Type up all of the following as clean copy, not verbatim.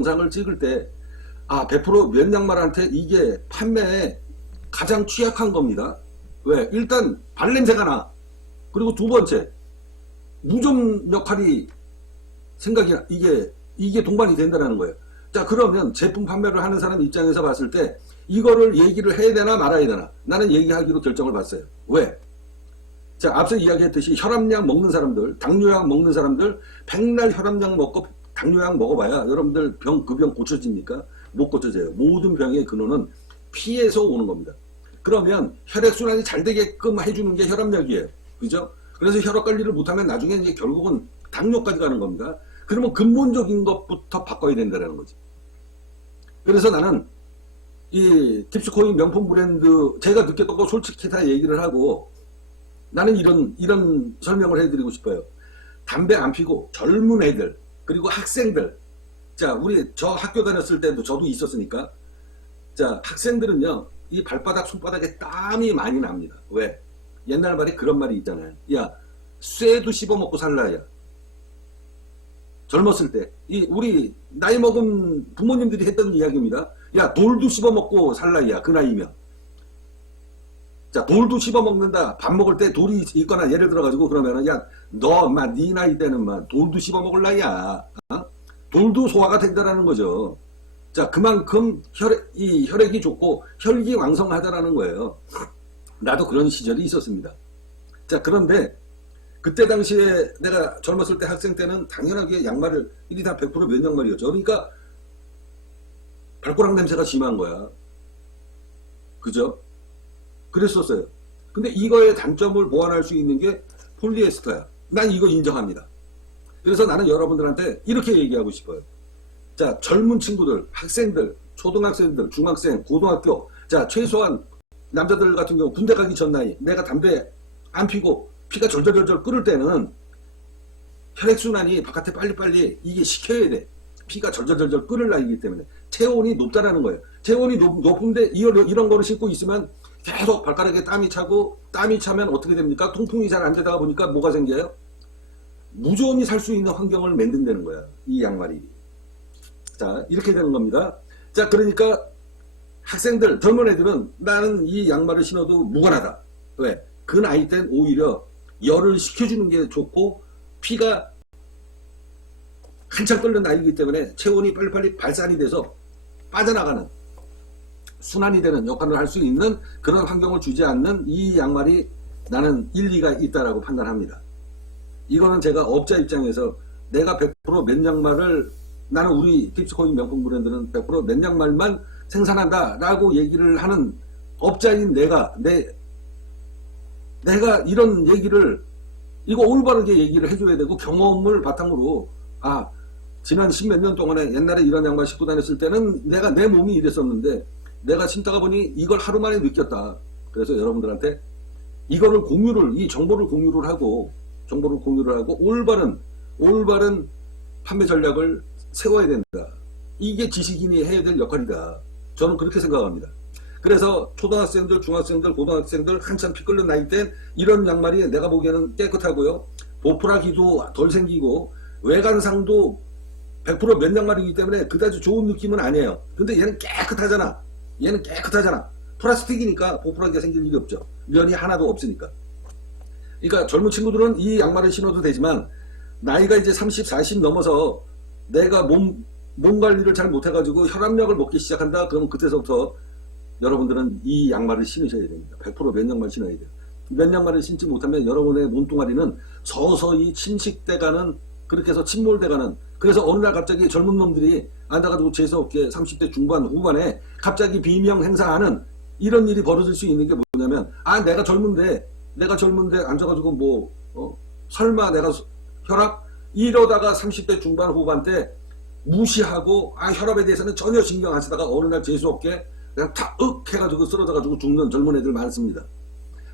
영상을 찍을 때, 아, 100% 면양말한테 이게 판매에 가장 취약한 겁니다. 왜? 일단 발냄새가 나. 그리고 두 번째, 무좀 역할이 생각이 이게 동반이 된다는 거예요. 자, 그러면 제품 판매를 하는 사람 입장에서 봤을 때 이거를 얘기를 해야 되나 말아야 되나? 나는 얘기하기로 결정을 봤어요. 왜? 자, 앞서 이야기했듯이 혈압약 먹는 사람들, 당뇨약 먹는 사람들, 백날 혈압약 먹고 당뇨약 먹어봐야 여러분들 그 병 고쳐집니까? 못 고쳐져요. 모든 병의 근원은 피에서 오는 겁니다. 그러면 혈액순환이 잘 되게끔 해주는 게 혈압약이에요. 그죠? 그래서 혈압 관리를 못하면 나중에 이제 결국은 당뇨까지 가는 겁니다. 그러면 근본적인 것부터 바꿔야 된다는 거지. 그래서 나는 이 딥스코인 명품 브랜드, 제가 느꼈던 거 솔직히 다 얘기를 하고, 나는 이런 설명을 해드리고 싶어요. 담배 안 피고 젊은 애들, 그리고 학생들, 자, 저 학교 다녔을 때도 저도 있었으니까, 자, 학생들은요, 이 발바닥, 손바닥에 땀이 많이 납니다. 왜? 옛날 말에 그런 말이 있잖아요. 야, 쇠도 씹어먹고 살라, 야. 젊었을 때, 우리 나이 먹은 부모님들이 했던 이야기입니다. 야, 돌도 씹어먹고 살라, 야, 그 나이면. 자, 돌도 씹어먹는다. 밥 먹을 때 돌이 있거나 예를 들어가지고 그러면은, 야, 너, 네 나이 때는, 돌도 씹어먹을라, 야. 어? 돌도 소화가 된다라는 거죠. 자, 그만큼 혈액이 좋고 혈기 왕성하다라는 거예요. 나도 그런 시절이 있었습니다. 자, 그런데 그때 당시에 내가 젊었을 때 학생 때는 당연하게 양말을 이리 다 100% 면양말이었죠. 그러니까 발꼬락 냄새가 심한 거야. 그죠? 그랬었어요. 근데 이거의 단점을 보완할 수 있는 게 폴리에스터야. 난 이거 인정합니다. 그래서 나는 여러분들한테 이렇게 얘기하고 싶어요. 자, 젊은 친구들, 학생들, 초등학생들, 중학생, 고등학교, 자, 최소한 남자들 같은 경우 군대 가기 전 나이, 내가 담배 안 피고 피가 절절절절 끓을 때는 혈액순환이 바깥에 빨리빨리 이게 시켜야 돼. 피가 절절절절 끓을 나이기 때문에 체온이 높다라는 거예요. 체온이 높은데 이런 거를 신고 있으면 계속 발가락에 땀이 차고, 땀이 차면 어떻게 됩니까? 통풍이 잘 안 되다가 보니까 뭐가 생겨요? 무좀이 살 수 있는 환경을 만든다는 거야, 이 양말이. 자, 이렇게 되는 겁니다. 자, 그러니까 학생들, 젊은 애들은 나는 이 양말을 신어도 무관하다. 왜? 그 나이 땐 오히려 열을 식혀주는 게 좋고 피가 한창 끓는 나이이기 때문에 체온이 빨리빨리 발산이 돼서 빠져나가는, 순환이 되는 역할을 할 수 있는 그런 환경을 주지 않는 이 양말이 나는 일리가 있다라고 판단합니다. 이거는 제가 업자 입장에서 내가 100% 맨양말을, 나는 우리 딥스코인 명품 브랜드는 100% 맨양말만 생산한다 라고 얘기를 하는 업자인 내가 이런 얘기를, 이거 올바르게 얘기를 해줘야 되고, 경험을 바탕으로, 아, 지난 10몇 년 동안에 옛날에 이런 양말 신고 다녔을 때는 내 몸이 이랬었는데 내가 신다가 보니 이걸 하루 만에 느꼈다. 그래서 여러분들한테 이거를 이 정보를 공유를 하고 올바른 판매 전략을 세워야 된다. 이게 지식인이 해야 될 역할이다. 저는 그렇게 생각합니다. 그래서 초등학생들, 중학생들, 고등학생들 한참 피 끓는 나이 땐 이런 양말이 내가 보기에는 깨끗하고요. 보풀하기도 덜 생기고 외관상도 100% 면양말이기 때문에 그다지 좋은 느낌은 아니에요. 근데 얘는 깨끗하잖아. 플라스틱이니까 보풀하기가 생길 일이 없죠. 면이 하나도 없으니까. 그러니까 젊은 친구들은 이 양말을 신어도 되지만 나이가 이제 30, 40 넘어서 내가 몸 관리를 잘 못해가지고 혈압약을 먹기 시작한다. 그러면 그때서부터 여러분들은 이 양말을 신으셔야 됩니다. 100% 면양말 신어야 돼요. 면양말을 신지 못하면 여러분의 몸뚱아리는 서서히 침식돼가는, 그렇게 해서 침몰돼가는, 그래서 어느 날 갑자기 젊은 놈들이 앉아가지고 재수없게 30대 중반 후반에 갑자기 비명 행사하는 이런 일이 벌어질 수 있는 게 뭐냐면, 아, 내가 젊은데 앉아가지고 설마 내가 혈압? 이러다가 30대 중반 후반 때 무시하고, 아, 혈압에 대해서는 전혀 신경 안 쓰다가 어느 날 재수없게 그냥 다 해가지고 쓰러져가지고 죽는 젊은 애들 많습니다.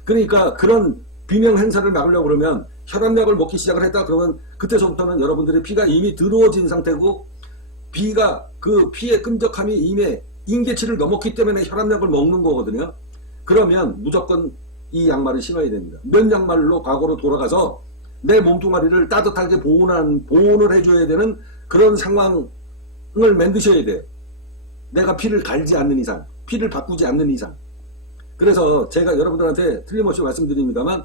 그러니까 그런 비명 행사를 막으려고 그러면 혈압약을 먹기 시작을 했다 그러면 그때서부터는 여러분들의 피가 이미 더러워진 상태고, 그 피의 끈적함이 이미 인계치를 넘었기 때문에 혈압약을 먹는 거거든요. 그러면 무조건 이 양말을 신어야 됩니다. 면 양말로 과거로 돌아가서 내 몸뚱아리를 따뜻하게 보온을 해줘야 되는 그런 상황을 만드셔야 돼요. 내가 피를 갈지 않는 이상, 피를 바꾸지 않는 이상. 그래서 제가 여러분들한테 틀림없이 말씀드립니다만,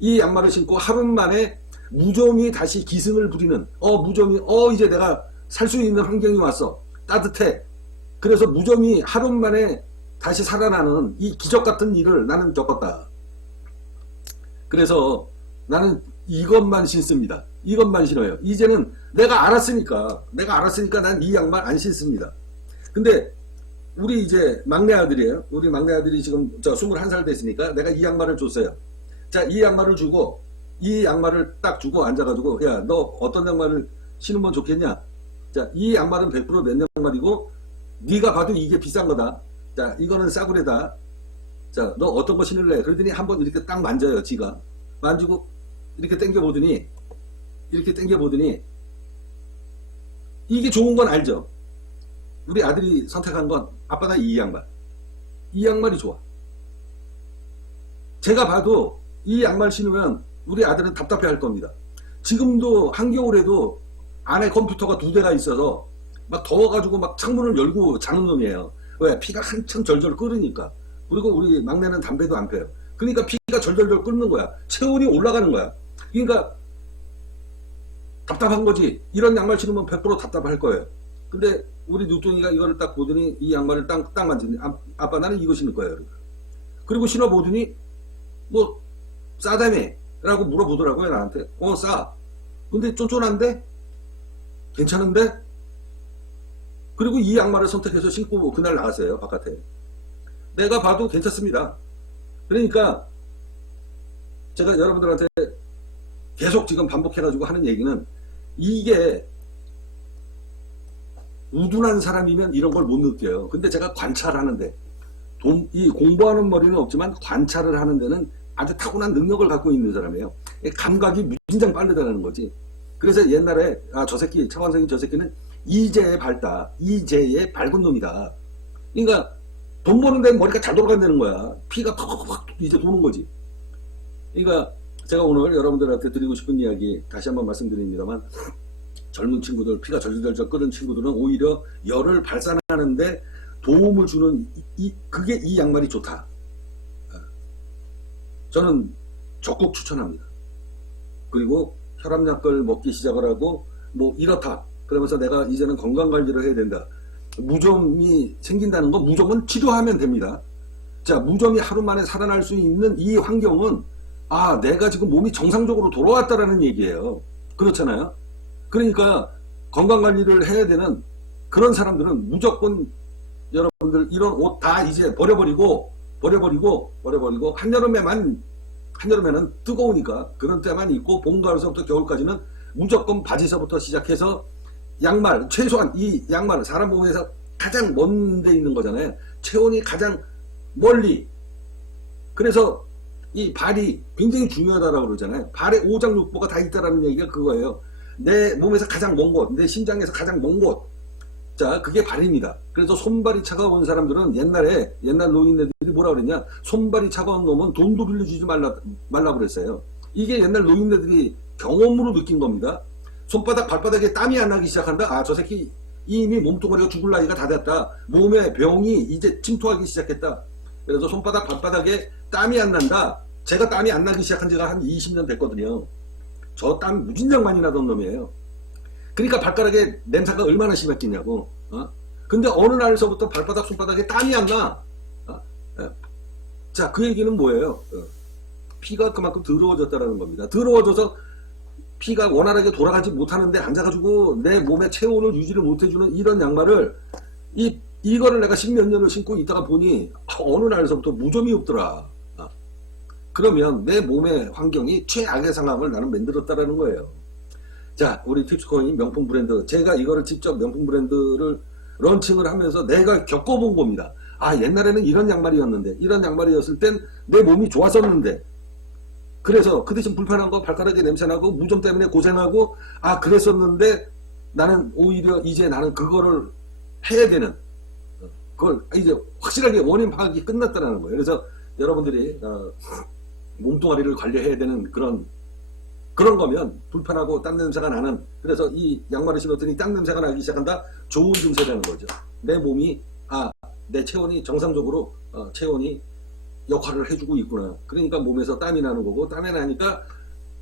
이 양말을 신고 하루 만에 무좀이 다시 기승을 부리는, 무좀이, 이제 내가 살 수 있는 환경이 왔어. 따뜻해. 그래서 무좀이 하루 만에 다시 살아나는 이 기적 같은 일을 나는 겪었다. 그래서 나는 이것만 신습니다. 이것만 신어요. 이제는 내가 알았으니까 난 이 양말 안 신습니다. 근데 우리 이제 막내 아들이에요. 우리 막내 아들이 지금 21살 됐으니까 내가 이 양말을 줬어요. 자, 이 양말을 주고, 이 양말을 딱 주고 앉아가지고, 야, 너 어떤 양말을 신으면 좋겠냐? 자, 이 양말은 100% 몇 양말이고, 네가 봐도 이게 비싼 거다. 자, 이거는 싸구려다. 자, 너 어떤 거 신을래? 그러더니 한번 이렇게 딱 만져요, 지가. 만지고, 이렇게 당겨보더니, 이게 좋은 건 알죠? 우리 아들이 선택한 건, 아빠 나 이 양말. 이 양말이 좋아. 제가 봐도 이 양말 신으면 우리 아들은 답답해 할 겁니다. 지금도 한겨울에도 안에 컴퓨터가 2대가 있어서 막 더워가지고 막 창문을 열고 자는 놈이에요. 왜? 피가 한참 절절 끓으니까. 그리고 우리 막내는 담배도 안 펴요. 그러니까 피가 절절절 끓는 거야. 체온이 올라가는 거야. 그러니까 답답한 거지. 이런 양말 신으면 100% 답답할 거예요. 근데 우리 누뚱이가 이거를 딱 보더니 이 양말을 딱 만지더니 아빠 나는 이거 신을 거예요. 그리고 신어보더니 뭐 싸다며 라고 물어보더라고요. 나한테. 싸. 근데 쫀쫀한데? 괜찮은데? 그리고 이 양말을 선택해서 신고 그날 나갔어요. 바깥에. 내가 봐도 괜찮습니다. 그러니까 제가 여러분들한테 계속 지금 반복해가지고 하는 얘기는, 이게 우둔한 사람이면 이런 걸 못 느껴요. 근데 제가 관찰하는데, 이 공부하는 머리는 없지만 관찰을 하는 데는 아주 타고난 능력을 갖고 있는 사람이에요. 감각이 무진장 빠르다는 거지. 그래서 옛날에 저 새끼, 차관성이 저 새끼는 이재의 밝은 놈이다. 그러니까 돈 버는 데는 머리가 잘 돌아간다는 거야. 피가 팍팍팍 이제 도는 거지. 그러니까 제가 오늘 여러분들한테 드리고 싶은 이야기 다시 한번 말씀드립니다만, 젊은 친구들, 피가 절절절 끓는 친구들은 오히려 열을 발산하는데 도움을 주는 그게 이 양말이 좋다. 저는 적극 추천합니다. 그리고 혈압약을 먹기 시작을 하고 뭐 이렇다 그러면서 내가 이제는 건강관리를 해야 된다. 무좀이 생긴다는 건, 무좀은 치료하면 됩니다. 자, 무좀이 하루 만에 살아날 수 있는 이 환경은 내가 지금 몸이 정상적으로 돌아왔다라는 얘기예요. 그렇잖아요. 그러니까 건강관리를 해야 되는 그런 사람들은 무조건 여러분들 이런 옷 다 이제 버려버리고 한여름에는 뜨거우니까 그런 때만 입고, 봄, 가을서부터 겨울까지는 무조건 바지서부터 시작해서 양말, 최소한 이 양말은 사람 몸에서 가장 먼 데 있는 거잖아요. 체온이 가장 멀리. 그래서 이 발이 굉장히 중요하다고 그러잖아요. 발에 오장육부가 다 있다라는 얘기가 그거예요. 내 몸에서 가장 먼 곳, 내 심장에서 가장 먼 곳. 자, 그게 발입니다. 그래서 손발이 차가운 사람들은 옛날 노인네들이 뭐라 그랬냐? 손발이 차가운 놈은 돈도 빌려주지 말라 그랬어요. 이게 옛날 노인네들이 경험으로 느낀 겁니다. 손바닥, 발바닥에 땀이 안 나기 시작한다? 저 새끼 이미 몸뚱아리가 죽을 나이가 다 됐다. 몸에 병이 이제 침투하기 시작했다. 그래서 손바닥, 발바닥에 땀이 안 난다. 제가 땀이 안 나기 시작한 지가 한 20년 됐거든요. 저 땀 무진장 많이 나던 놈이에요. 그러니까 발가락에 냄새가 얼마나 심했겠냐고. 근데 어느 날서부터 발바닥, 손바닥에 땀이 안 나. 자, 그 얘기는 뭐예요? 피가 그만큼 더러워졌다는 겁니다. 더러워져서 피가 원활하게 돌아가지 못하는데 앉아가지고 내 몸의 체온을 유지를 못해주는 이런 양말을, 이거를 내가 10몇 년을 신고 있다가 보니 어느 날서부터 무좀이 없더라. 그러면 내 몸의 환경이 최악의 상황을 나는 만들었다라는 거예요. 자, 우리 팁스코인 명품 브랜드, 제가 이거를 직접 명품 브랜드를 런칭을 하면서 내가 겪어본 겁니다. 옛날에는 이런 양말이었는데, 이런 양말이었을 땐 내 몸이 좋았었는데, 그래서 그 대신 불편한 거, 발가락에 냄새나고 무좀 때문에 고생하고, 그랬었는데 나는 오히려 이제 나는 그거를 해야 되는, 그걸 이제 확실하게 원인 파악이 끝났다는 거예요. 그래서 여러분들이 몸뚱아리를 관리해야 되는 그런 그런 거면 불편하고 땀 냄새가 나는, 그래서 이 양말을 신었더니 땀 냄새가 나기 시작한다. 좋은 증세라는 거죠. 내 몸이 내 체온이 정상적으로 체온이 역할을 해주고 있구나. 그러니까 몸에서 땀이 나는 거고, 땀이 나니까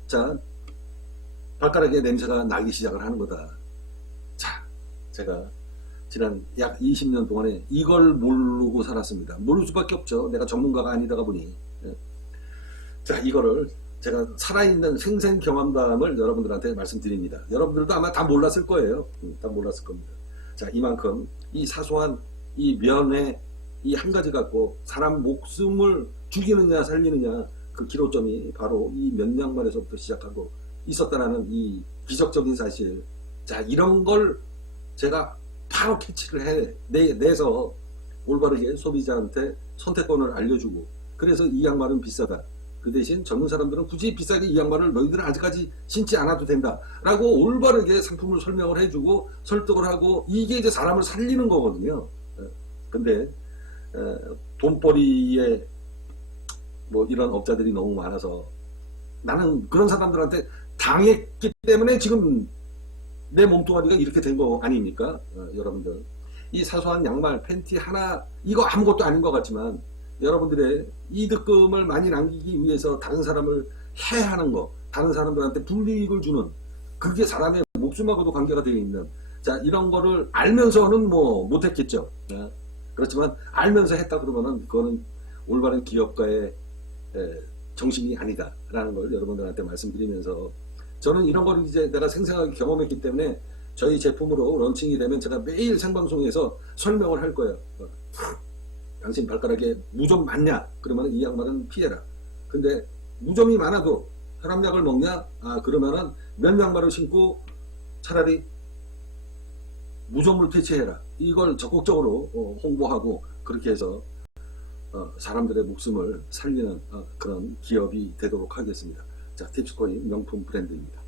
자 발가락에 냄새가 나기 시작을 하는 거다. 자, 제가 지난 약 20년 동안에 이걸 모르고 살았습니다. 모를 수밖에 없죠. 내가 전문가가 아니다가 보니. 자, 이거를 제가 살아있는 생생 경험담을 여러분들한테 말씀드립니다. 여러분들도 아마 다 몰랐을 거예요. 다 몰랐을 겁니다. 자, 이만큼 이 사소한 이 면회 이 한 가지 갖고 사람 목숨을 죽이느냐 살리느냐 그 기로점이 바로 이 면양말에서부터 시작하고 있었다라는 이 기적적인 사실. 자, 이런 걸 제가 바로 캐치를 내서 올바르게 소비자한테 선택권을 알려주고, 그래서 이 양말은 비싸다. 그 대신 젊은 사람들은 굳이 비싸게 이 양말을 너희들은 아직까지 신지 않아도 된다 라고 올바르게 상품을 설명을 해주고 설득을 하고, 이게 이제 사람을 살리는 거거든요. 근데 돈벌이에 뭐 이런 업자들이 너무 많아서 나는 그런 사람들한테 당했기 때문에 지금 내 몸뚱아리가 이렇게 된 거 아닙니까? 여러분들, 이 사소한 양말 팬티 하나 이거 아무것도 아닌 것 같지만 여러분들의 이득금을 많이 남기기 위해서 다른 사람을 해하는 거, 다른 사람들한테 불이익을 주는, 그게 사람의 목숨하고도 관계가 되어 있는, 자, 이런 거를 알면서는 뭐 못했겠죠. 그렇지만 알면서 했다 그러면은 그거는 올바른 기업가의 정신이 아니다 라는 걸 여러분들한테 말씀드리면서, 저는 이런 거를 이제 내가 생생하게 경험했기 때문에 저희 제품으로 런칭이 되면 제가 매일 생방송에서 설명을 할 거예요. 당신 발가락에 무좀 많냐? 그러면 이 양말은 피해라. 근데 무좀이 많아도 혈압약을 먹냐? 그러면은 면 양말을 신고 차라리 무좀을 퇴치해라. 이걸 적극적으로 홍보하고 그렇게 해서 사람들의 목숨을 살리는 그런 기업이 되도록 하겠습니다. 자, 팁스코인 명품 브랜드입니다.